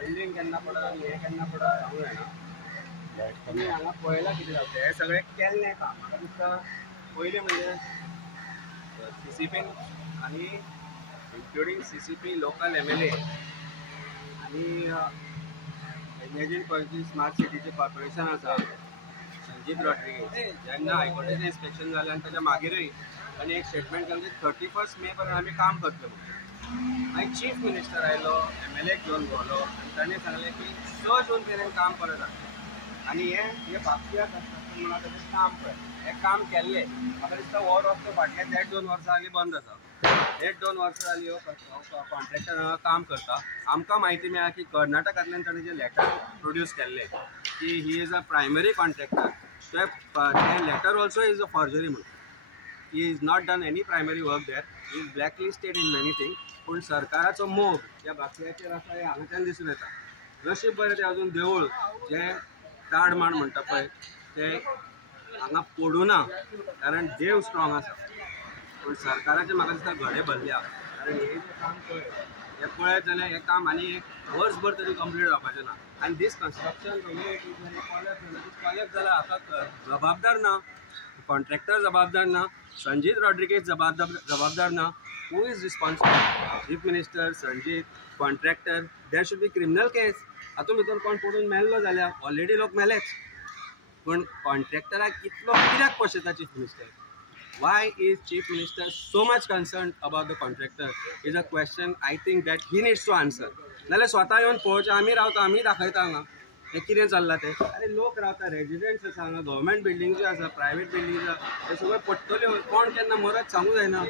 Building केन्ना पडत आनी हें केन्ना पडत सांगूं जायना. तुमी हांगा पळयलां कितें जाता हें सगळें केल्लें काम. म्हाका दिसता पयलीं म्हणजे CCP आनी इन्क्लुडींग CCP लोकल MLA आनी इमेजीन पळय स्मार्ट सिटीचें कॉर्पोरेशन आसा संजीत रॉड्रिगेज जेन्ना हायकोर्टाचें इन्स्पेक्शन जालें आनी ताच्या मागीरूय ताणें एक स्टेटमेंट केलें की 31 मे पर्यंत आमी काम करतले म्हणून. मागीर चीफ मिनिस्टर आयलो MLA घेवन भोंवलो आनी ताणें सांगलें की 6 जून मेरेन काम परत जातलें. आनी हे बाकीया कन्स्ट्रक्शन म्हणून ताचें काम पळय हें काम केल्लें. म्हाका दिसता हो रस्तो फाटले 1.5-2 वर्सां जालीं बंद आसा. 1.5-2 वर्सां जालीं हो कॉन्ट्रॅक्टर हांगा काम करता. आमकां म्हायती मेळ्ळा की कर्नाटकांतल्यान ताणें जें लेटर प्रोड्यूस केल्लें की he is a primary contractor तें letter also is a forgery म्हणून. He is not done any primary work there. He is blacklisted in many thing. पूण सरकाराचो मोग त्या बाकीयाचेर आसा हें हांगाच्यान दिसून येता. नशीब बरें तें अजून देवूळ जें ताडमाड म्हणटा पळय तें हांगा पडूं ना कारण देव स्ट्रॉंग आसा. पूण सरकाराचें म्हाका दिसता घडे भरल्या. कारण हें जें काम हें पळयत जाल्यार हें काम आनी एक वर्सभर तरी कंप्लीट जावपाचें ना. आनी दीस कन्स्ट्रक्शन कॉलेज जाल्यार हाका जबाबदार ना, कॉन्ट्रॅक्टर जबाबदार ना, संजीत रॉड्रिगेज जबाबदार ना. Who is responsible? Chief minister, Sanjit, contractor. There should be criminal case. हातूंत भितर कोण पडून मेल्लो जाल्यार ऑलरेडी लोक मेलेच. पूण कॉन्ट्रॅक्टराक इतलो कित्याक पोशेता chief minister? Why is Chief Minister so much concerned about the contractor is a question I think that he needs to answer. नाल्यार स्वता येवन पळोवचें. आमी रावता, आमी दाखयता हांगा हें कितें चल्लां तें. अरे लोक रावता, रेजिडेंट्स आसा हांगा, गव्हर्मेंट बिल्डिंग्स आसा, प्रायवेट बिल्डिंग्स आसा, हे सगळ्यो पडटल्यो. कोण केन्ना मरत सांगूं जायना.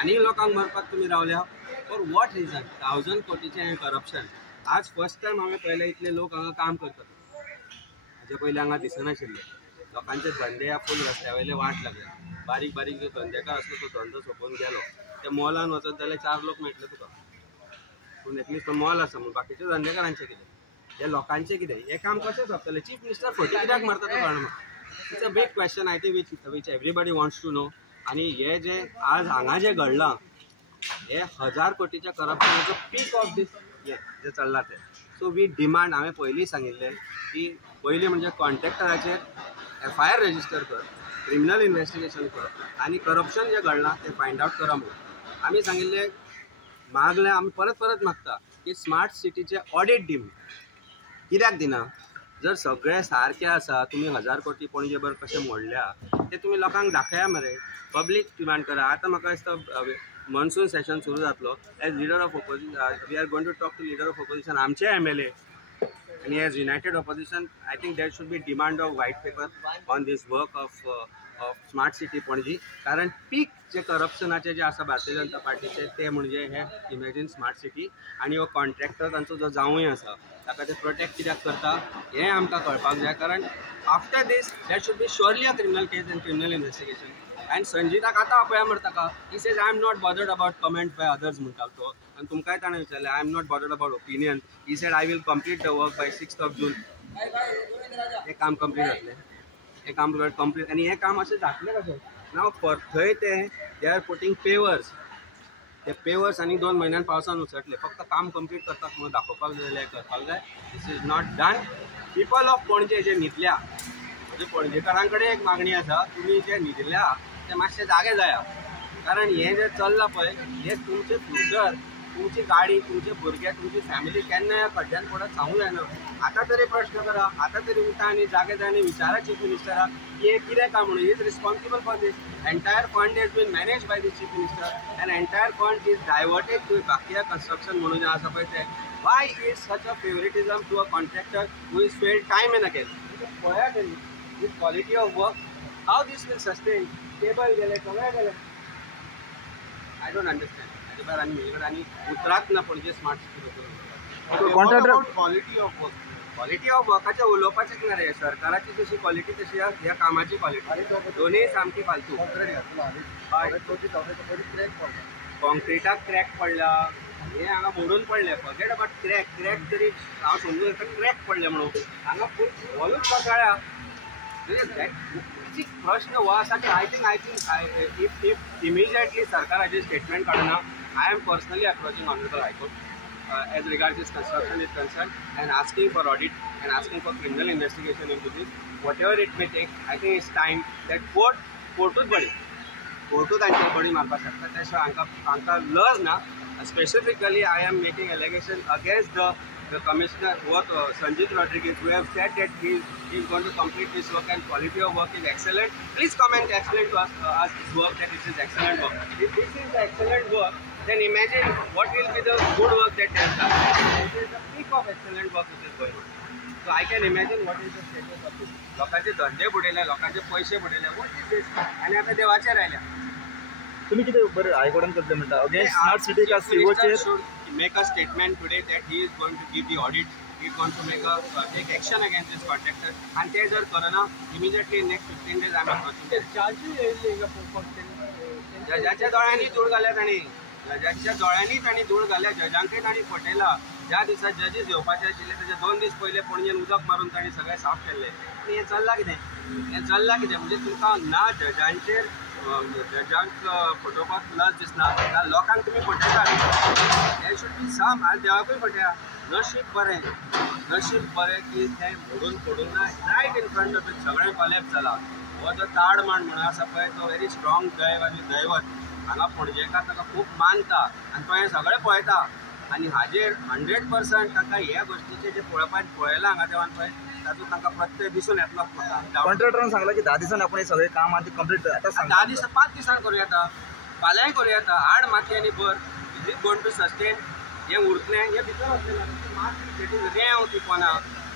आनी लोकांक मरपाक तुमी रावल्या फॉर वॉट रिजन? 1000 कोटीचें हें करप्शन. आज फर्स्ट टायम हांवें पळयलें इतले लोक हांगा काम करतात. हाजे पयलीं हांगा दिसनाशिल्ले. लोकांचे धंदे ह्या फूल रस्त्या वयले वाट लागले. बारीक बारीक जो धंदेकार आसलो तो धंदो सोंपोवन गेलो. त्या मॉलान वचत जाल्यार 4 लोक मेळटले तुका. पूण एटलिस्ट तो मॉल आसा म्हूण बाकीच्या धंदेकारांचें कितें? हे लोकांचें कितें? हें काम कशें सोंपतलें? चीफ मिनिस्टर फोटी कित्याक मारता तो कळना. It's a big question I think which everybody wants to know. आनी हे जे आज हांगा जें घडलां हे 1000 कोटीच्या करप्शनाचो पीक ऑफ दीस जें चल्लां तें. सो वी डिमांड, हांवें पयलीं सांगिल्लें की पयलीं म्हणजे कॉन्ट्रॅक्टराचेर FIR रजिस्टर कर, क्रिमिनल इन्व्हेस्टिगेशन कर आनी करप्शन जें घडलां तें फायंड आवट करा म्हणून आमी सांगिल्लें. मागलें, आमी परत परत मागता की स्मार्ट सिटीचें ऑडिट दी. कित्याक दिना? जर सगळें सारकें आसा, तुमी 1000 कोटी पणजेभर कशें मोडल्या तें तुमी लोकांक दाखया मरे. पब्लीक डिमांड करा. आतां म्हाका दिसता मॉन्सून सेशन सुरू जातलो. As leader of opposition we are going to talk to leader of opposition, आमचे MLA. And as united opposition, I think there should be demand of white paper on this work of smart city Panaji. कारण पीक जे करप्शनाचे जे आसा भारतीय जनता पार्टीचे ते म्हणजे हे imagine smart city. आनी हो कॉन्ट्रॅक्टर तांचो जो जावूय आसा ताका ते प्रोटेक्ट कित्याक करता हें आमकां कळपाक जाय. कारण after this that should be surely a criminal case and criminal investigation. And संजीताक आतां आपया मरे ताका. He says I am not bothered about comment by others म्हणटा तो. आनी तुमकांय ताणें विचारलें I am not bothered about opinion. He said I will complete the work by 6th June. हें काम कंप्लीट जातलें. हें काम कंप्लीट आनी हें काम अशें जातलें कशें? नाव थंय ते दे आर पुटींग पेवर्स. ते पेवर्स आनी 2 म्हयन्यान पावसान उसळटले. फक्त काम कंप्लीट करतात म्हणून दाखोवपाक जाय जाल्यार करपाक जाय. This is not done. People of Panaji जे न्हिदल्या, म्हणजे पणजेकारां कडेन एक मागणी आसा, तुमी जे न्हिदल्या ते मातशे जागे जाया. कारण हें जें चल्लां पळय हें तुमचें फ्युचर, तुमची गाडी, तुमचे भुरगे, तुमची फॅमिली केन्ना ह्या खड्ड्यान पडत सांगूं जायना. आतां तरी प्रश्न करा, आतां तरी उठा आनी जागे जाय आनी विचारा चीफ मिनिस्टराक की हें कितें काम म्हणून. He is responsible for this. Entire fund is been manage by the chief minister and entire fund is diverted to बाकीया कन्स्ट्रक्शन म्हणून जें आसा पळय तें. Why is such a favouritism to a contractor who is failed time and again? पळयात तेणी with quality of work how this will sustain. Table गेले, सगळें गेलें. I don't understand. हाजे भायर आनी म्हजे आनी उतराक ना पणजे smart city contractor quality of work. Quality of वर्काचें उलोवपाचेंच ना रे. सरकाराची जशी क्वॉलिटी तशी ह्या कामाची क्वॉलिटी दोनूय सामकी फालतू. कॉन्क्रिटाक क्रॅक पडला, हे हांगा मोडून पडले. फॉरगेट अबाउट क्रॅक तरी हांव समजूं येता क्रॅक पडले म्हणून. हांगा फूल हॉलूच पासळ्या. प्रश्न हो आसा की आय थिंक इफ इमिजिएटली सरकाराचें स्टेटमेंट काडना, I am personally approaching honourable high court as regards this construction is concerned, and asking for audit and asking for criminal investigation into this. Whatever it may take, I think it's time that कोर्टूच तांचेर बडी मारपाक शकता. त्या शिवाय हांकां लज ना. Specifically, I am making allegation against the commissioner, Sanjit Rodriguez, who have said that he is going to complete this work and quality of work is excellent. Please come and explain to us this work, that this is excellent work. If this is excellent work, then imagine what will be the good work that they have done. This is the peak of excellent work which is going on. So I can imagine what is the status of this. लोकांचे धंदे बुडयले, लोकांचे पैसे बुडयले. What is this? आणि आता देवाचे राहिल्या. तुम्ही किती बरं हायकोर्टान करतले म्हणटा अगेन्स्ट स्मार्ट सिटी का सीओचे make a statement today that he is going to give the audit, he is going to take action against this contractor, and they जर करना immediately in next 15 days I am approaching. जजाच्या दोळ्यांनी धूळ घाल्या ताणी, जजाच्या दोळ्यांनी ताणी धूळ घाल्या, जजांकय ताणी फटयला. ज्या दिसा जजीस येवपाचे आशिल्ले ताचे 2 दीस पयले पणजेन उदक मारून ताणी सगळे साफ केल्ले. आनी हें चल्लां कितें म्हणजे तुमकां ना जजांचेर जजांक फटोवपाक लज दिसना, लोकांक तुमी फटयता. हे शूड बी सम. आज देवाकूय फटया. नशीब बरें की तें मोडून पडूंक ना. Right in front of it सगळें कॉलेप्स जाला. हो जो ताड मांड म्हणून आसा पळय तो व्हेरी स्ट्रॉंग दैव आनी दैवत. हांगा पणजेकार ताका खूब मानता आनी तो हें सगळें पळयता. आनी हाजेर 100% ताका ह्या गोश्टीचेर जे पळयलां हांगा देवान पळय तातूंत तांकां प्रत्यय दिसून येतलो. कॉन्ट्रॅक्टरान सांगला की 10 दिसान आपण हे सगळे काम आधी कंप्लीट आता 10 दिस 5 दिसान करूं येता, फाल्यांय करूं येता. हाड माती आनी भर. Is it going to sustain? हें उरतलें, हें भितर वतलें. माती रेंव ती पोना